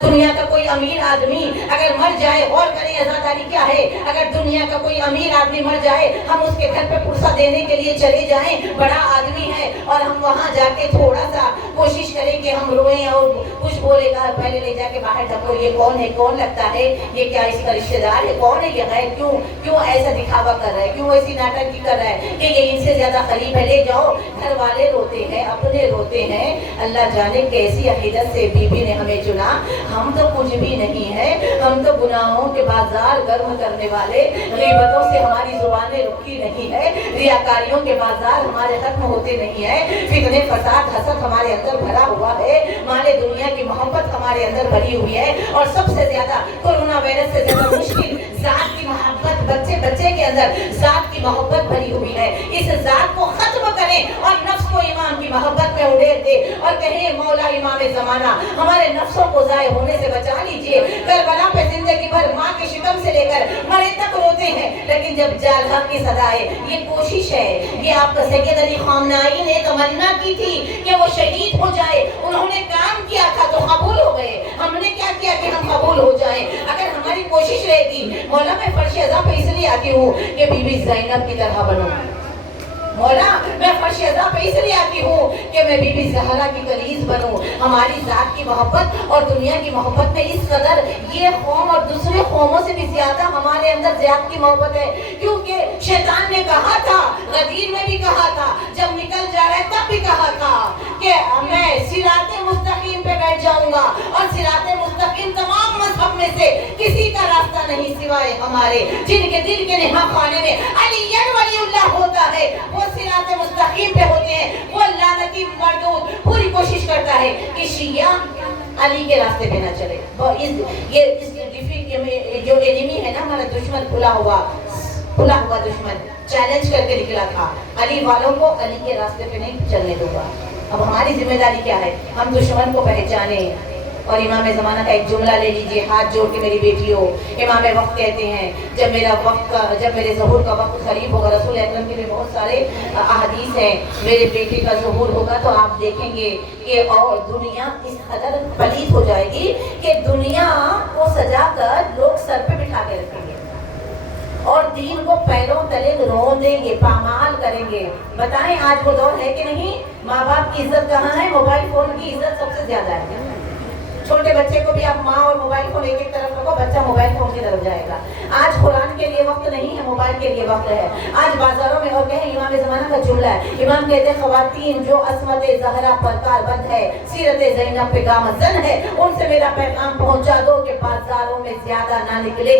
दुनिया का कोई अमीर आदमी अगर मर जाए, गौर करें आजादारी क्या है, अगर दुनिया का कोई अमीर आदमी मर जाए, हम उसके घर पे पुरसा देने के लिए चले जाएं, बड़ा आदमी है, और हम वहां जाके थोड़ा सा कोशिश करें कि हम रोएं और कुछ बोलेगा, पहले ले जाके बाहर ढको, ये कौन है, कौन लगता है, ये क्या इसका रिश्तेदार है, कौन है ये गैर, क्यों ऐसा दिखावा कर रहा है, क्यों ऐसी नाटक कर रहा है कि ये इनसे ज्यादा करीब है, ले जाओ। घर वाले रोते हैं, अपने रोते हैं, अल्लाह जाने कैसी अकीदत से बीबी ने हमें चुना। हम तो कुछ भी नहीं है, हम तो गुनाहों के बाजार गर्म करने वाले, गीबतों से हमारी जुबानें रुकी नहीं है, रियाकारियों के बाजार हमारे खत्म होते नहीं है, फितने फसाद हसद हमारे अंदर भरा हुआ है, माले दुनिया की मोहब्बत हमारे अंदर भरी हुई है, और सबसे ज्यादा कोरोना वायरस से ज्यादा मुश्किल जात की मोहब्बत, बच्चे बच्चे के अंदर जात की मोहब्बत भरी हुई है। इस जात को खत्म करें और नफ्स को इमाम की मोहब्बत में उड़ेल दे और कहें मौला इमाम जमाना हमारे नफ्सों को जाए होने से बचा लीजिए। करबला पे जिंदगी भर माँ के शिकम से लेकर मरे तक रोते हैं, लेकिन जब जाल हक की सदा है, ये कोशिश है, ये आपका सैयद अली खामनाई ने तमन्ना की थी कि वो शहीद हो जाए, उन्होंने काम किया था तो कबूल हो गए, हमने क्या किया कि हम कबूल हो जाए। अगर हमारी कोशिश रहेगी, मौला मैं फर्श अज़ा पे इसलिए आती हूँ कि बीबी ज़ैनब की तरह बनूं, मौला मैं फर्श अज़ा पे इसलिए आती हूँ कि मैं बीबी ज़हरा की कलीज़ बनूं। हमारी जात की मोहब्बत और दुनिया की मोहब्बत में इस कदर ये कौम और दूसरे कौमों से भी ज्यादा हमारे अंदर ज़ात की मोहब्बत है, क्योंकि शैतान ने कहा था, गदीर में भी कहा था, जब निकल जा रहा है तब भी कहा था कि मैं सिराते मुस्तकीम पे बैठ जाऊंगा, और सिराते मुस्तकीम तमाम मजहब में से किसी का रास्ता नहीं सिवाय हमारे, जिनके दिल के नेहा खाने में अली वलीउल्लाह होता है, वो सिराते मुस्तकीम पे होते हैं। वो लानती मर्दूद पूरी कोशिश करता है कि शिया अली के रास्ते पे ना चले। ये जो एनिमी है ना, हमारा दुश्मन खुला हुआ दुश्मन चैलेंज करके निकला था, अली वालों को अली के रास्ते पे नहीं चलने दूंगा। अब हमारी जिम्मेदारी क्या है, हम दुश्मन को पहचाने। और इमाम ज़माना का एक जुमला ले लीजिए, हाथ जोड़ के मेरी बेटियों, इमाम वक्त कहते हैं जब मेरे ज़हूर का वक्त करीब होगा, रसूल अकरम के भी बहुत सारे अहादीस हैं, मेरे बेटे का ज़हूर होगा तो आप देखेंगे कि और दुनिया इस कदर पलीत हो जाएगी कि दुनिया को सजा कर लोग सर पे बिठा के रखेंगे और दीन को पैरों तले रोन देंगे, पामाल करेंगे। बताएं आज वो दौर है कि नहीं? माँ बाप की इज्जत कहाँ है? मोबाइल फोन की इज्जत सबसे ज्यादा है। छोटे बच्चे को भी आप माँ और मोबाइल फोन एक तरफ रखो, बच्चा मोबाइल फोन की तरफ जाएगा। आज कुरान के लिए वक्त नहीं है, मोबाइल के लिए वक्त है। आज बाजारों में, और कहें इमाम ज़माना का जुमला है, इमाम कहते हैं ख़वातीन जो असमत ज़हरा पर कारबंद है, सीरत ज़ैनब पे गामज़न है, उनसे मेरा पैगाम पहुंचा दो कि बाजारों में ज्यादा ना निकले।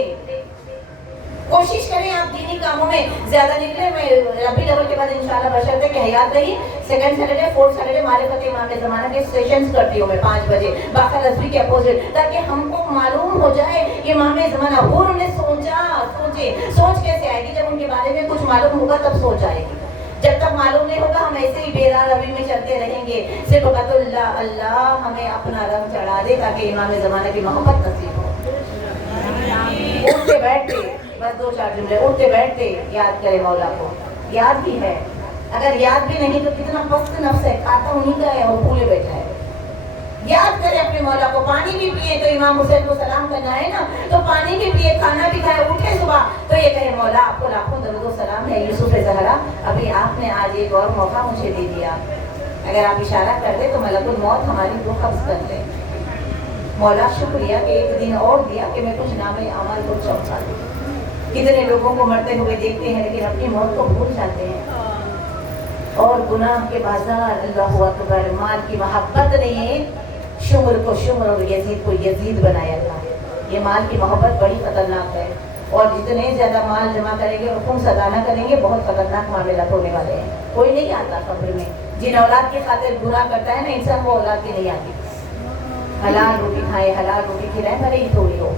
कोशिश करें आप दीनी कामों में ज्यादा निकले। मैं रबी अव्वल के बाद इंशाल्लाह बशर्ते कि हयात रही, सेकंड सैटरडे, फोर्थ सैटरडे मारिफत इमाम ज़माना के सेशंस करती हूँ मैं 5 बजे बाका रज़वी के अपोजिट, ताकि हमको मालूम हो जाए इमाम ज़माना। और उन्हें सोच कैसे आएगी? जब उनके बारे में कुछ मालूम होगा तब सोच आएगी। जब तक मालूम नहीं होगा हम ऐसे ही बेरार रवि में चलते रहेंगे। सिर्फ अल्लाह अल्लाह हमें अपना रंग चढ़ा दे ताकि इमाम ज़माना की मोहब्बत नसीब हो। उठते बैठते बस 2-4 जुमले, उठते बैठते याद करे मौला को। याद भी है, अगर याद भी नहीं तो कितना पस्त नफ्स है, खाता उन्हीं का है और भूले बैठा है। याद करे अपने मौला को। पानी भी पिए तो इमाम हुसैन को सलाम करना है ना, तो पानी भी पिए, खाना भी खाए, उठे सुबह तो ये कहे मौला आपको लाखों दरूद सलाम है यूसुफ ज़हरा, अभी आपने आज एक और मौका मुझे दे दिया, अगर आप इशारा कर दे तो मलकुल मौत हमारी रूह कब्ज़ कर ले। मौला शुक्रिया कि एक दिन और दिया कि मैं कुछ नामे अमल को चौंका दूँ। कितने लोगों को मरते हुए देखते हैं लेकिन अपनी मौत को भूल जाते हैं। और गुनाह के बाजार, अल्लाहु अकबर, माल की मोहब्बत ने शुम्र को शुम्र और यजीद को यजीद बनाया था। ये माल की मोहब्बत बड़ी खतरनाक है, और जितने ज्यादा माल जमा करेंगे और खून सदाना करेंगे, बहुत खतरनाक मामला होने वाले हैं। कोई नहीं आता कब्र में, जिन औलाद की खातिर गुनाह करता है ना इंसान, वो औलाद की नहीं आती। हलाल रोटी खाए, हलाल रोटी खिलाए, भले ही थोड़ी हो।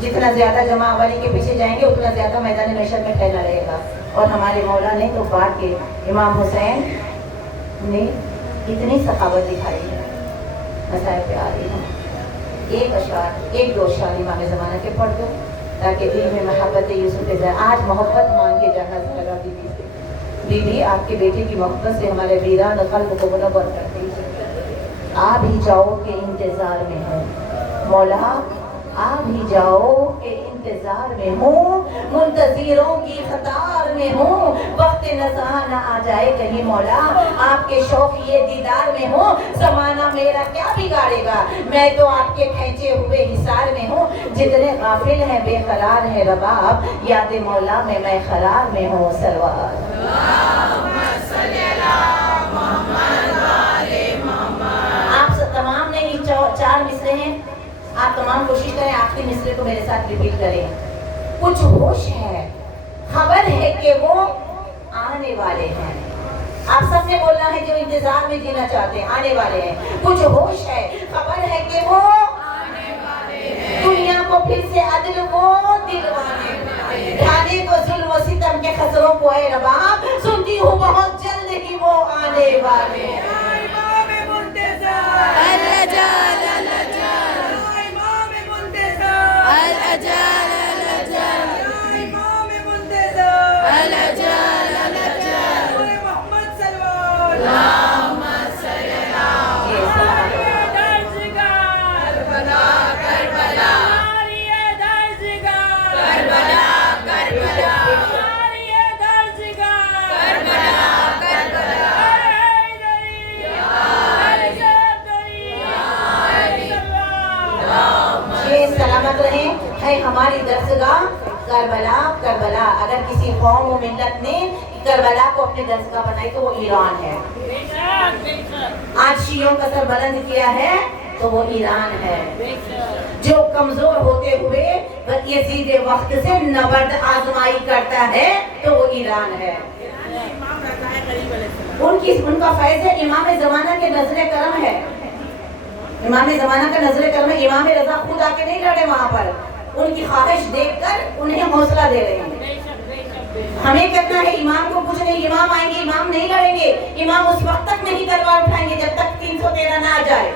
जितना ज्यादा जमा अवली के पीछे जाएंगे उतना ज्यादा मैदान महशर में फैला रहेगा। और हमारे मौला ने तो बात के इमाम हुसैन ने इतनी सखावत दिखाई है। मसाए पे आ रही हूँ, एक दो अशार इमाम ज़माना के पढ़ दो ताकि दिल में मोहब्बत यूसुफ के जाए। आज मोहब्बत मांग के जाना लगा बीबी से, बीबी आपके बेटे की मोहब्बत से हमारे वीरान क़ल्ब को मुनव्वर करती है। आ भी जाओ के इंतजार में है, मौला आ भी जाओ के इंतजार में हूँ, मुंतजिरों की कतार में हूँ, वक्त नज़ा न आ जाए कहीं मौला, आपके शौक ये दीदार में हूँ, ज़माना मेरा क्या बिगाड़ेगा, मैं तो आपके खींचे हुए हिसार में हूँ, जितने गाफिल हैं बेकरार है रबाब, याद मौला में मैं करार में हूँ। सलवात आप तमाम ने ये चार मिसरे हैं, आप तमाम कोशिश करें आखिरी मिसरे को मेरे साथ रिपीट करें। कुछ होश है, खबर है कि वो आने वाले हैं। आप सबने बोलना है जो इंतजार में जीना चाहते हैं, आने वाले हैं। कुछ होश है, खबर है कि वो आने वाले हैं। दुनिया को फिर से अदल को दिलवाने वाले, ढाने को जुल्म और सितम के खतरों को है रबाब, सुनती हूँ बहुत जल्द ही वो आने वाले हैं। है हमारी दरसगाह करबला। करबला अगर किसी कौम व मिल्लत ने करबला को अपनी दरसगाह बनाई तो वो ईरान है। आज शियों का सर बुलंद किया है तो वो ईरान है। जो कमजोर होते हुए यजीद वक्त से नबर्द आजमाई करता है तो वो ईरान है। उनका फैज़ है इमाम ज़माना के नजरे करम है। इमाम ज़माना का नजरे करम है। इमाम रज़ा खुद आके नहीं लड़े वहाँ पर, उनकी ख्वाहिश देखकर उन्हें हौसला दे रहे हैं। हमें कहना है इमाम को कुछ नहीं, इमाम आएंगे, इमाम नहीं लड़ेंगे, इमाम उस वक्त तक नहीं तलवार उठाएंगे जब तक 313 ना आ जाए।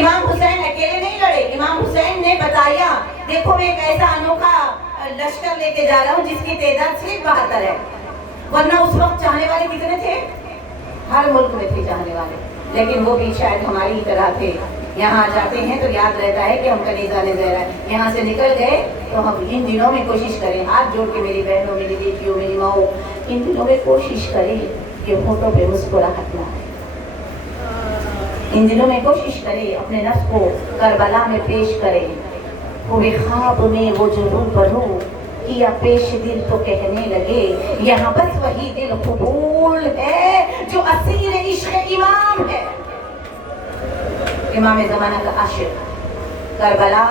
इमाम हुसैन अकेले नहीं लड़े, इमाम हुसैन ने बताया देखो मैं एक ऐसा अनोखा लश्कर लेके जा रहा हूँ जिसकी तादाद सिर्फ 72 है, वरना उस वक्त चाहने वाले कितने थे, हर मुल्क में थे चाहने वाले, लेकिन वो भी शायद हमारी ही तरह थे। यहाँ जाते हैं तो याद रहता है कि हम कनीज़ा ने ज़हरा, यहाँ से निकल गए तो हम इन दिनों में कोशिश करें, हाथ जोड़ के मेरी बहनों, मेरी बेटियों, मेरी माओ, इन दिनों में कोशिश करें कि फोटो पे मुस्कुराहट ना आए। इन दिनों में कोशिश करें अपने नफ्स को करबला में पेश करें। पूरे ख्वाब में वो जो रूबरू किया पेश दिल तो कहने लगे यहाँ बस वही दिल कबूल है जो असीर इश्क़ इमाम है। इमाम ज़माना का आशिक करबला,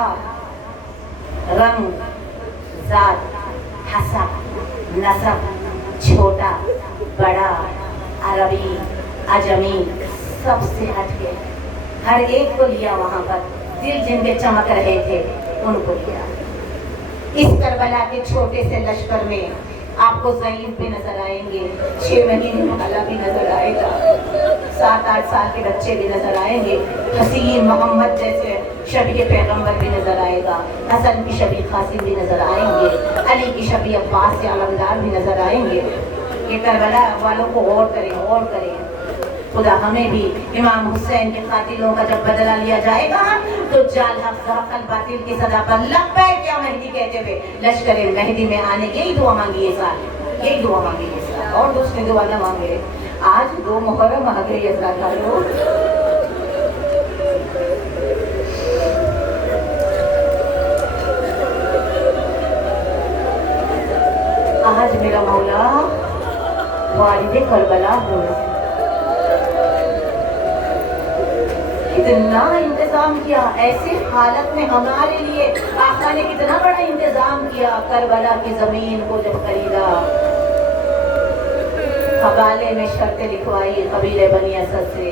रंग, जात, हसब, नसब, छोटा बड़ा, अरबी अजमी सबसे हटके हर एक को लिया वहाँ पर। दिल जिनके चमक रहे थे उनको लिया। इस करबला के छोटे से लश्कर में आपको ज़ईफ़ भी नजर आएंगे, 6 महीने वाला भी नजर आएगा, 7-8 साल के बच्चे भी नजर आएंगे, हसीन मोहम्मद जैसे शबीह पैगंबर भी नजर आएगा, हसन की शबीह कासिम भी नजर आएंगे, अली की शबीह अब्बास से अलमदार भी नजर आएंगे। ये करबला वालों को गौर करें, गौर करें। खुदा हमें भी इमाम हुसैन के कातिलों का जब बदला लिया जाएगा तो जाल हक ज़हक़ल बातिल की सदा पर लब्बैक या मेहदी कहते हुए लश्कर मेहदी में आने, यही दुआ मांगी है साल, यही दुआ मांगी है साल, और दूसरी दुआ न मांगे। आज 2 मुहर्रम आ गई है सालो। आज मेरा मौला वालिद करबला बोला, कितना इंतजाम किया ऐसे हालत में हमारे लिए। आका ने कितना बड़ा इंतजाम किया। करबला की जमीन को जब खरीदा, हवाले में शर्तें लिखवाई कबीले बनी असद से,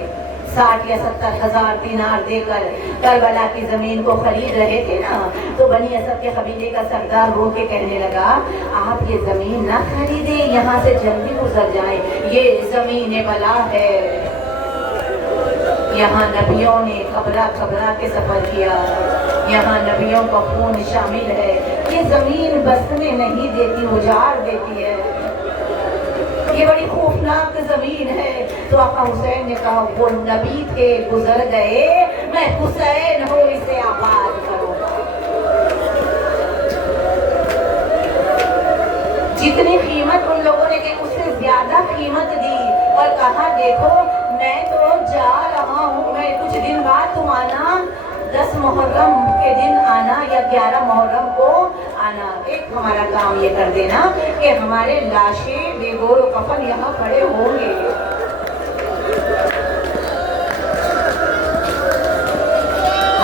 60 या 70 हजार दिनार देकर करबला की जमीन को खरीद रहे थे ना, तो बनी असद के कबीले का सरदार रो के कहने लगा आप ये जमीन ना खरीदे, यहाँ से जल्दी गुजर जाए, ये जमीन बला है। यहाँ नबियों ने खबरा खबरा के सफर किया, यहाँ नबियों का खून शामिल है, ये जमीन बसने नहीं देती, उजाड़ देती है, ये बड़ी खौफनाक जमीन है। तो आका हुसैन ने कहा वो नबी थे गुजर गए, मैं हुसैन हूँ इसे जितनी कीमत उन लोगों ने की उससे ज्यादा कीमत दी और कहा देखो मैं तो जा रहा हूँ, मैं कुछ दिन बाद तुम आना, 10 मुहर्रम के दिन आना या 11 मुहर्रम को आना। एक हमारा काम ये कर देना कि हमारे लाशें बेगोर कफन यहाँ पड़े होंगे,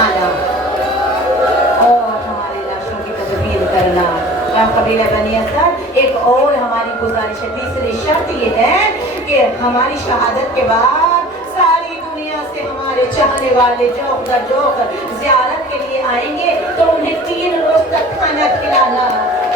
आना और हमारे लाशों की तदफीन करना। कबीला बनी असद एक और हमारी गुजारिश है, तीसरी शर्त ये है कि हमारी शहादत के बाद सारी दुनिया से हमारे चाहने वाले जोक दर जोक ज़ियारत के लिए आएंगे तो उन्हें 3 रोज तक खाना खिलाना,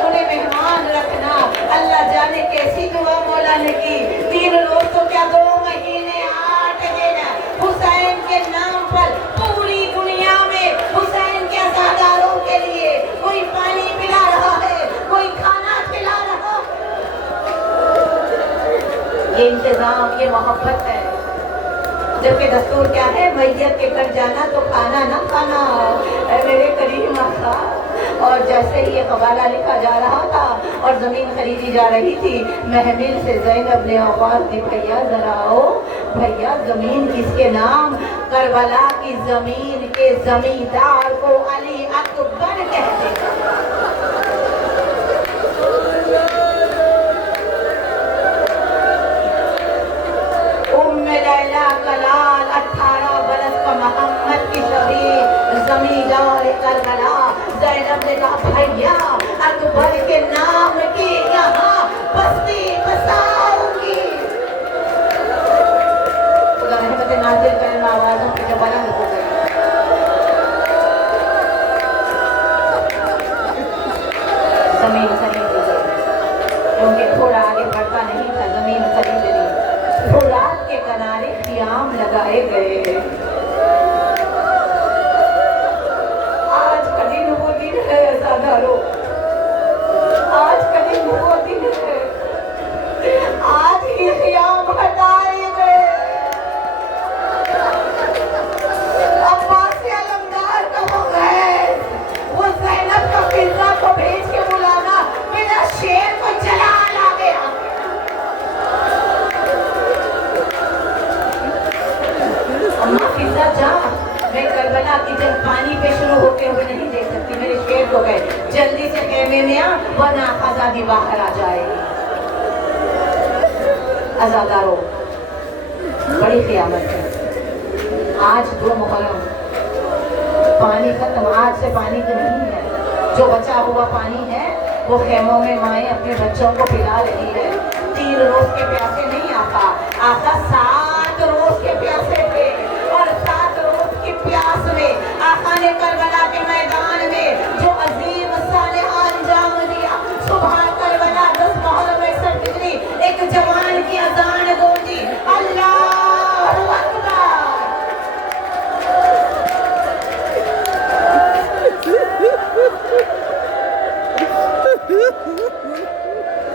उन्हें मेहमान रखना। अल्लाह जाने कैसी दुआ मौला ने की, 3 रोज तो क्या 2 महीने 8 दिन हुसैन के नाम पर पूरी दुनिया में हुसैन के अज़ादारों के लिए कोई पानी पिला रहा है, कोई खाना खिला रहा है। ये इंतजाम, ये मोहब्बत है। जबकि दस्तूर क्या है, मैयत के घर जाना तो खाना ना खाना, मेरे करीम आका। और जैसे ही ये हवाला लिखा जा रहा था और ज़मीन खरीदी जा रही थी, महमिल से ज़ैनब ने आवाज़ दी, भैया ज़रा आओ, भैया ज़मीन किसके नाम? करबला की ज़मीन के ज़मींदार को अली अकबर कहते हैं। लैला कलाल 18 बरस का मोहम्मद की शबी ज़मींदार करबला ज़ैनब ने कहा भैया अकबर के नाम की यहाँ बस्ती बसाऊंगी। खुदा रहमत नाज़िल करना आवाज़ों की जो बुलंद हो गई। ज़मीन खरीद ली क्योंकि थोड़ा आगे बढ़ता नहीं था, ज़मीन खरीद ली। फुरात के किनारे क़ियाम लगाए गए। आज का दिन वो दिन है अज़ादारों, आज का दिन वो दिन है, आज ही क़ियाम हटाए गए। अब्बास अलमदार कहाँ गए? वो ज़ैनब का फिज़ा को भेज के बुलाना, मेरा शेर को जला ला गया। अम्मा फिज़ा जा, मैं करबला की जंग पानी पे शुरू होते हुए नहीं देख सकती, मेरे शेर को गए, जल्दी से खेमे में आ वरना आज़ादी बाहर आ जाएगी। अज़ादारों बड़ी क़यामत है। आज 2 मुहर्रम, पानी खत्म, आज से पानी तो नहीं है, जो बचा हुआ पानी है वो खेमों में माएँ अपने बच्चों को पिला रही है। 3 रोज के प्यासे नहीं आका, आका 7 रोज के प्यासे थे और 7 रोज की प्यास में आका ने करबला के मैदान में जो अजीम सालिहा अंजाम दिया। सुबह करबला 10 मुहर्रम 61 हिजरी एक जवान की अजान गूंजी, अल्लाहु अकबर।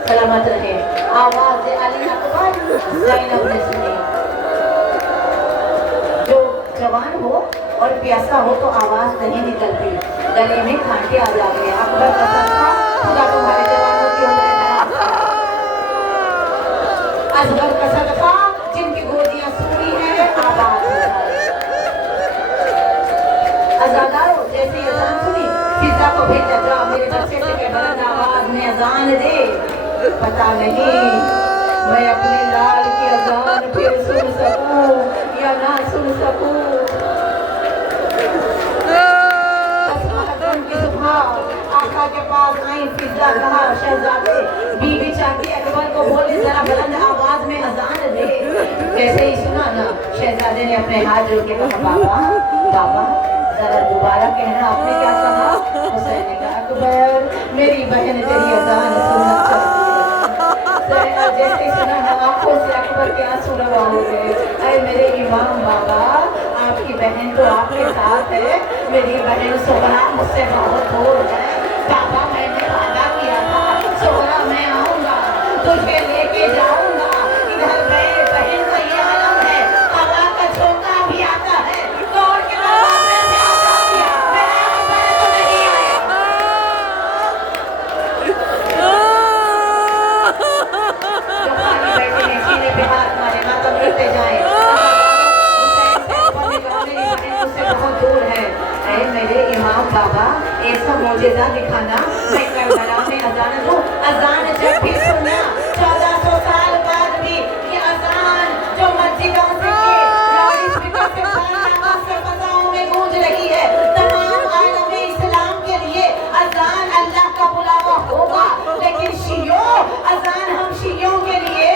सलामत रहे। आवाज़ अली अकबर ज़ैनब ने सुनी। जो जवान हो और प्यासा हो तो आवाज़ नहीं निकलती, गले में खांटे आ जाते हैं। अकबर का सदका खुदा तुम्हारे जवानों की उम्र दराज करे। असगर का सदका जिनकी गोदियां सूनी है, आवाज़ अज़ादारों जैसे अज़ान सुनी, फिज़ा को भेजा, जा मेरे बच्चे से कह बुलंद आवाज़ में अज़ान दे। पता नहीं मैं अपने लाल की अज़ान फिर सुन सकूं या ना सुन सकूं। की सुबह आका के पास आई, फिज़ा कहा शहजादे, बीवी चाहती अकबर को बोले जरा बुलंद आवाज में अज़ान दे। कैसे ही सुना ना, शहजादे ने अपने हाथ जोड़ के कहा बाबा बाबा जरा दोबारा कहना, आपने क्या कहा? हुसैन ने कहा अकबर मेरी बहन तेरी अज़ान सुनना चाहती है। जैसे सुना ना आंखों से अकबर के आंसू रवा हो गए। अरे मेरे इमाम बाबा, आपकी बहन तो आपके साथ है, मेरी बहन सोहरा मुझसे बहुत दूर है। बाबा मैंने वादा किया था सोहरा मैं आऊंगा, तुझे लेके जाऊंगा। इधर मेरे बहन का ये आलम है, हवा का झोंका भी आता है, दौड़ के दरवाजे से आ जाती है, मेरा अकबर तो नहीं आया। मोजेज़ा दिखाना, मैं करबला में अजान दूं। अजान जब भी सुना 1400 साल बाद भी ये अजान जो मस्जिदों से लाउडस्पीकर से खानदानों से फजाओं में गूंज रही है, तमाम आलम इस्लाम के लिए अजान अल्लाह का बुलावा होगा। लेकिन शियों, अजान हम शियों के लिए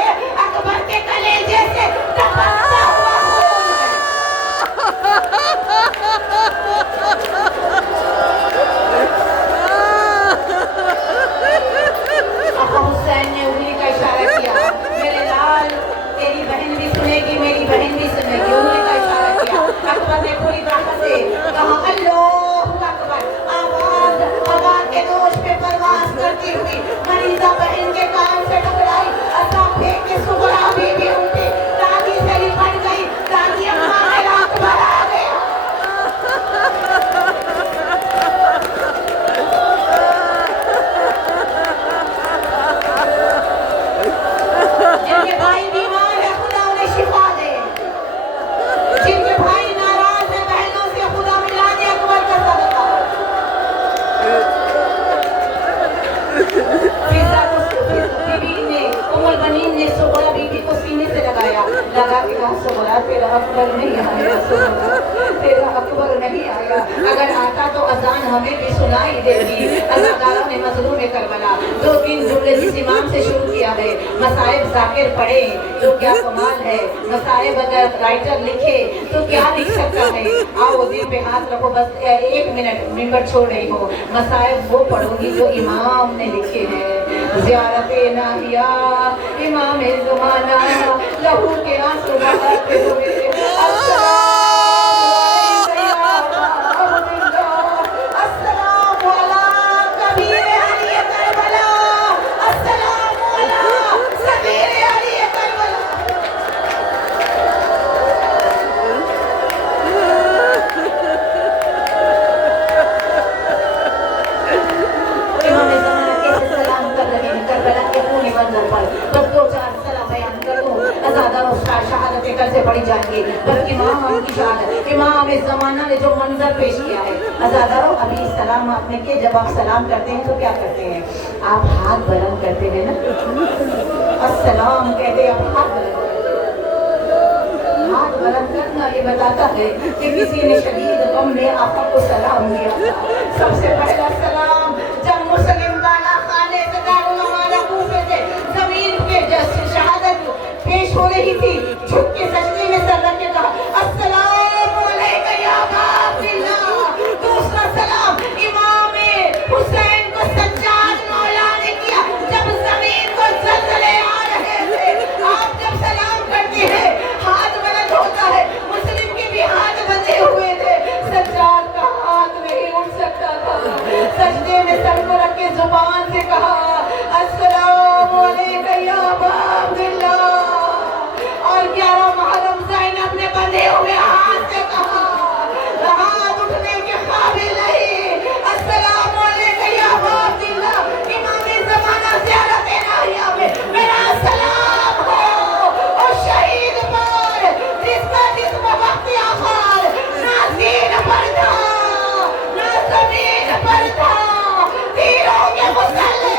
अकबर के कलेजे से टपकता हुआ खून है। आका हुसैन ने उंगली का इशारा किया, मेरे लाल तेरी बहन भी सुनेगी, मेरी बहन भी सुनेगी। उंगली का इशारा किया। अकबर ने पूरी ताकत से कहा अल्लाहु अकबर। आवाज हवा के दोष पे परवास करती हुई मरीजा बहन के कान से टकराई। असा फेंक के सुगरा बीबी उठी, दादी से लिपट गई। दादी अम्मा मेरा अकबर आ गया। जिनके भाई बीमार है खुदा उन्हें शिफा दे, जिनके भाई नाराज है बहनों से खुदा मिला दे अकबर का सदका। बीबी ने उम्मुल बनीन ने सुगरा बीबी को सीने से लगाया, लगा के कहा सुगरा तेरा अकबर नहीं आया, सुगरा तेरा अकबर नहीं आया। अगर आता तो अजान हमें भी सुनाई देगी। अल्लाह ताला ने मजलूम करबला 2-3 जुमले जिस इमाम से शुरू किया है, मसाइब जाकिर पढ़े तो क्या कमाल है। मसाइब अगर राइटर लिखे तो क्या लिख सकता है। आओ दिल पे हाथ रखो, बस 1 मिनट मिंबर छोड़ रही हो। मसाइब वो पढ़ूंगी जो इमाम ने लिखे हैं। ज़ियारत नाहिया इमाम ज़माना, लहू के आंसू बहाते हुए से पढ़ी जाएंगी। पर इमाम की शहादत, इमाम इस जमाना ने जो मंजर पेश किया है। अज़ादारों, अभी सलाम आपने किए, जब आप सलाम करते हैं तो क्या करते हैं? आप हाथ बुलंद करते हैं ना, अस्सलाम कहते हैं, आप हाथ बुलंद करते हैं। हाथ बुलंद करना ये बताता है कि किसी ने शदीद गम में आका को सलाम दिया। सबसे पहला सलाम जब मुस्लिम गाना खाने से दारुल हमारा कूफे से जमीन पे जैसे शहादत पेश हो रही थी, झुक के सजदे में सर रख के कहा अस्सलामु अलैका या अबा अब्दुल्लाह। दूसरा सलाम इमाम हुसैन को सज्जाद मौला ने किया जब जमीन को ज़लज़ले आ रहे थे। आप जब सलाम करते हैं हाथ बुलंद होता है, मुस्लिम के भी हाथ बंधे हुए थे। सज्जाद का हाथ नहीं उठ सकता था, सजदे में सर को रख के जुबान से कहा अस्सलामु अलैका या अबा अब्दुल्लाह। और 11 मुहर्रम ज़ैनब ने बंधे हुए हाथ से कहा, हाथ उठने के काबिल नहीं, अस्सलामु अलैका या अबा अब्दुल्लाह। इमाम ज़माना ज़ियारत नाहिया में मेरा सलाम हो और शहीद पर जिसका जिस्म वक्त आखिर ना ज़मीन पर था ना ज़मीन पर था, तीरों के मुसल्ले।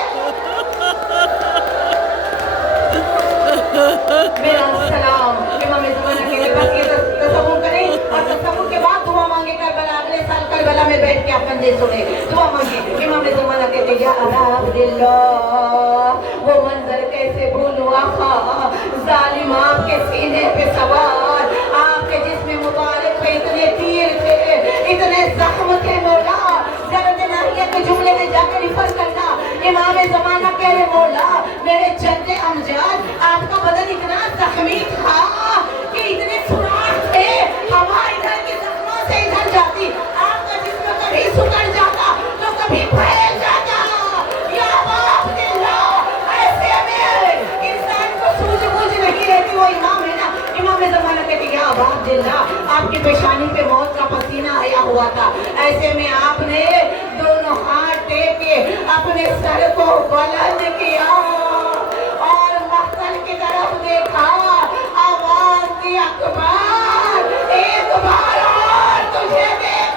मेरा सलाम इमाम ज़माना के लिए। बस ये तसव्वुर करें और तसव्वुर के बाद दुआ मांगे। करबला अगले साल करबला में बैठ के आप कंधे सुने, दुआ मांगे। इमाम ज़माना कहते या अबा अब्दुल्लाह, वो मंजर कैसे भूलूं आका, जालिम आपके सीने पे सवार, आपके जिस्म मुबारक पे इतने तीर थे, इतने जख्म थे मौला। ज़ियारत नाहिया के जुमले में जाकर रिफर करना। इमाम ज़माना कह रहे मौला मेरे जद्दे अमजद आपका बदन इतना जख्मी था कि इतने सुराख थे, हवा इधर के जख्मों से इधर जाती, आपका जिस्म कभी सुकड़ जाता तो कभी फैल जाता। या अबा अब्दुल्लाह, ऐसे में इंसान को सूझबूझ नहीं रहती। वो इमाम है ना, इमाम ज़माना कहते या अबा अब्दुल्लाह, आपकी पेशानी पे मौत का पसीना आया हुआ था। ऐसे में आपने दोनों हाथ टेक के अपने सर को बुलंद किया और मक्तल की तरफ देखा, आवाज दी अकबर, एक बार और तुझे देख।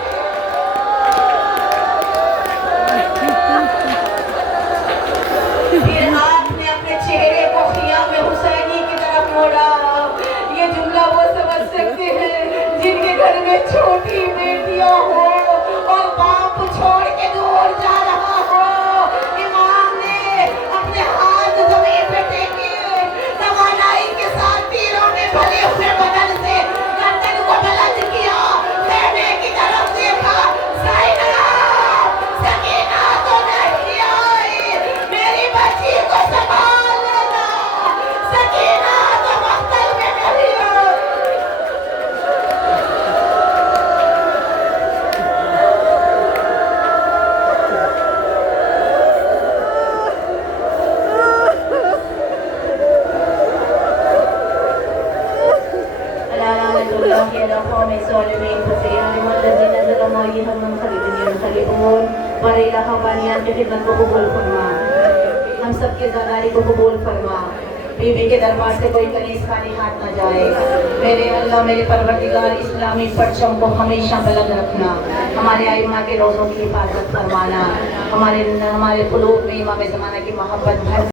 باقي الأقوام الظالمين والسيئات الذين ظلموا أيها من خالدين ينقلبون اور الہ بانیان کی خدمت کو قبول فرما ہم سب کی زاداری کو قبول فرما بی بی کے دربار سے کوئی کنیز خالی ہاتھ نہ جائے میرے اللہ میرے پروردگار اسلامی پرچم کو ہمیشہ بلند رکھنا ہمارے ائمہ کے روزوں کی حفاظت فرمانا ہمارے قلوب میں امام زمانہ کی محبت بھر